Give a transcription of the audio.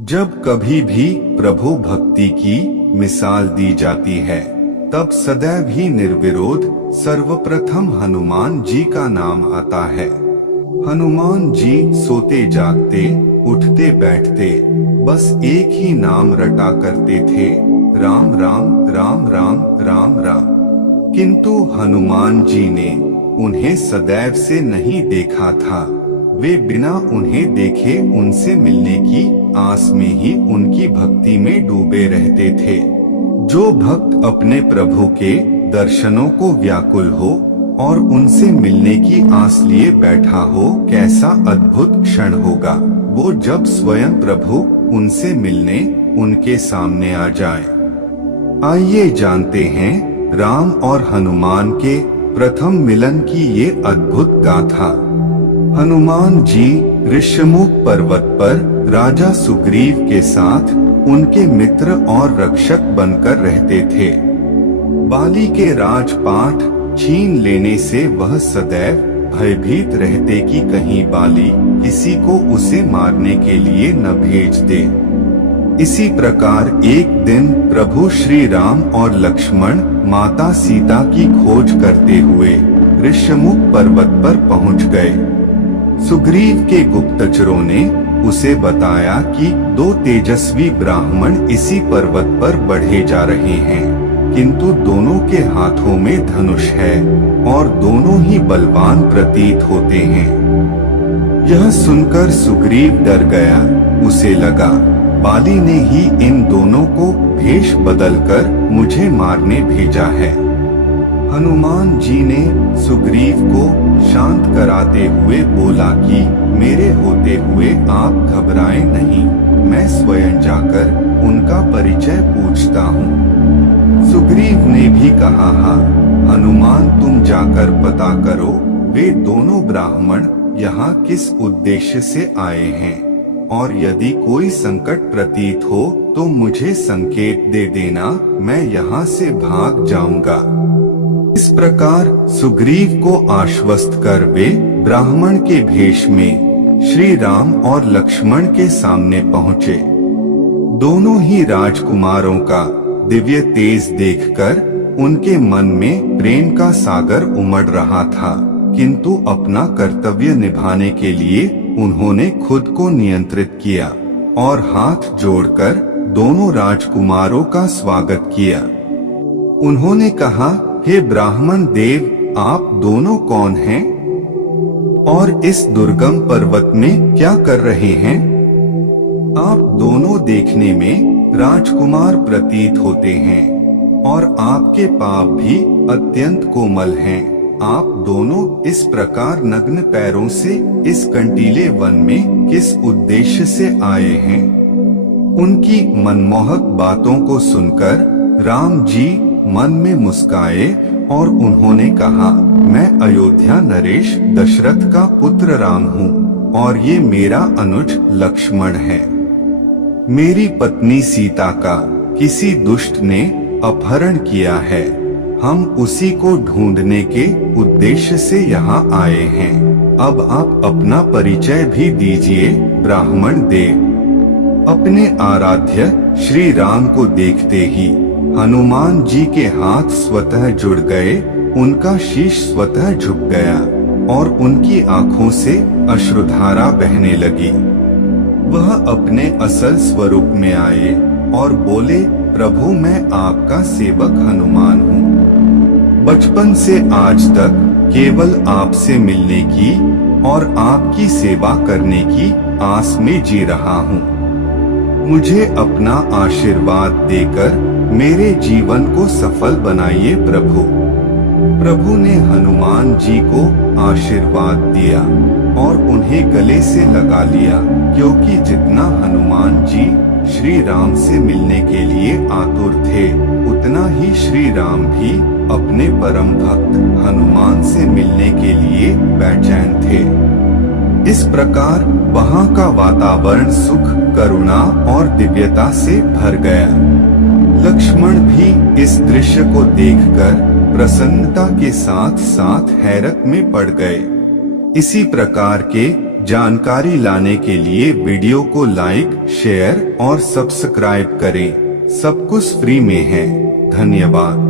जब कभी भी प्रभु भक्ति की मिसाल दी जाती है तब सदैव ही निर्विरोध सर्वप्रथम हनुमान जी का नाम आता है। हनुमान जी सोते जागते उठते बैठते बस एक ही नाम रटा करते थे, राम राम राम राम राम राम। किंतु हनुमान जी ने उन्हें सदैव से नहीं देखा था। वे बिना उन्हें देखे उनसे मिलने की आस में ही उनकी भक्ति में डूबे रहते थे। जो भक्त अपने प्रभु के दर्शनों को व्याकुल हो और उनसे मिलने की आस लिए बैठा हो, कैसा अद्भुत क्षण होगा वो जब स्वयं प्रभु उनसे मिलने उनके सामने आ जाए। आइए जानते हैं राम और हनुमान के प्रथम मिलन की ये अद्भुत गाथा। हनुमान जी ऋष्यमुख पर्वत पर राजा सुग्रीव के साथ उनके मित्र और रक्षक बनकर रहते थे। बाली के राजपाट छीन लेने से वह सदैव भयभीत रहते कि कहीं बाली किसी को उसे मारने के लिए न भेज दे। इसी प्रकार एक दिन प्रभु श्री राम और लक्ष्मण माता सीता की खोज करते हुए ऋष्यमुख पर्वत पर पहुंच गए। सुग्रीव के गुप्तचरों ने उसे बताया कि दो तेजस्वी ब्राह्मण इसी पर्वत पर बढ़े जा रहे हैं, किंतु दोनों के हाथों में धनुष है और दोनों ही बलवान प्रतीत होते हैं। यह सुनकर सुग्रीव डर गया। उसे लगा बाली ने ही इन दोनों को भेष बदलकर मुझे मारने भेजा है। हनुमान जी ने सुग्रीव को शांत कराते हुए बोला कि मेरे होते हुए आप घबराएं नहीं, मैं स्वयं जाकर उनका परिचय पूछता हूँ। सुग्रीव ने भी कहा, हाँ हनुमान तुम जाकर पता करो वे दोनों ब्राह्मण यहाँ किस उद्देश्य से आए हैं, और यदि कोई संकट प्रतीत हो तो मुझे संकेत दे देना, मैं यहाँ से भाग जाऊंगा। इस प्रकार सुग्रीव को आश्वस्त कर वे ब्राह्मण के भेष में श्री राम और लक्ष्मण के सामने पहुँचे। दोनों ही राजकुमारों का दिव्य तेज देखकर उनके मन में प्रेम का सागर उमड़ रहा था, किंतु अपना कर्तव्य निभाने के लिए उन्होंने खुद को नियंत्रित किया और हाथ जोड़कर दोनों राजकुमारों का स्वागत किया। उन्होंने कहा, हे ब्राह्मण देव, आप दोनों कौन हैं और इस दुर्गम पर्वत में क्या कर रहे हैं? आप दोनों देखने में राजकुमार प्रतीत होते हैं और आपके पाप भी अत्यंत कोमल हैं। आप दोनों इस प्रकार नग्न पैरों से इस कंटीले वन में किस उद्देश्य से आए हैं? उनकी मनमोहक बातों को सुनकर राम जी मन में मुस्काए और उन्होंने कहा, मैं अयोध्या नरेश दशरथ का पुत्र राम हूँ और ये मेरा अनुज लक्ष्मण है। मेरी पत्नी सीता का किसी दुष्ट ने अपहरण किया है। हम उसी को ढूंढने के उद्देश्य से यहाँ आए हैं। अब आप अपना परिचय भी दीजिए ब्राह्मण देव। अपने आराध्य श्री राम को देखते ही हनुमान जी के हाथ स्वतः जुड़ गए, उनका शीश स्वतः झुक गया और उनकी आंखों से अश्रुधारा बहने लगी। वह अपने असल स्वरूप में आए और बोले, प्रभु मैं आपका सेवक हनुमान हूँ। बचपन से आज तक केवल आपसे मिलने की और आपकी सेवा करने की आस में जी रहा हूँ। मुझे अपना आशीर्वाद देकर मेरे जीवन को सफल बनाइए प्रभु। प्रभु ने हनुमान जी को आशीर्वाद दिया और उन्हें गले से लगा लिया, क्योंकि जितना हनुमान जी श्री राम से मिलने के लिए आतुर थे, उतना ही श्री राम भी अपने परम भक्त हनुमान से मिलने के लिए बेचैन थे। इस प्रकार वहाँ का वातावरण सुख, करुणा और दिव्यता से भर गया। लक्ष्मण भी इस दृश्य को देखकर प्रसन्नता के साथ साथ हैरत में पड़ गए। इसी प्रकार के जानकारी लाने के लिए वीडियो को लाइक, शेयर और सब्सक्राइब करें। सब कुछ फ्री में है। धन्यवाद।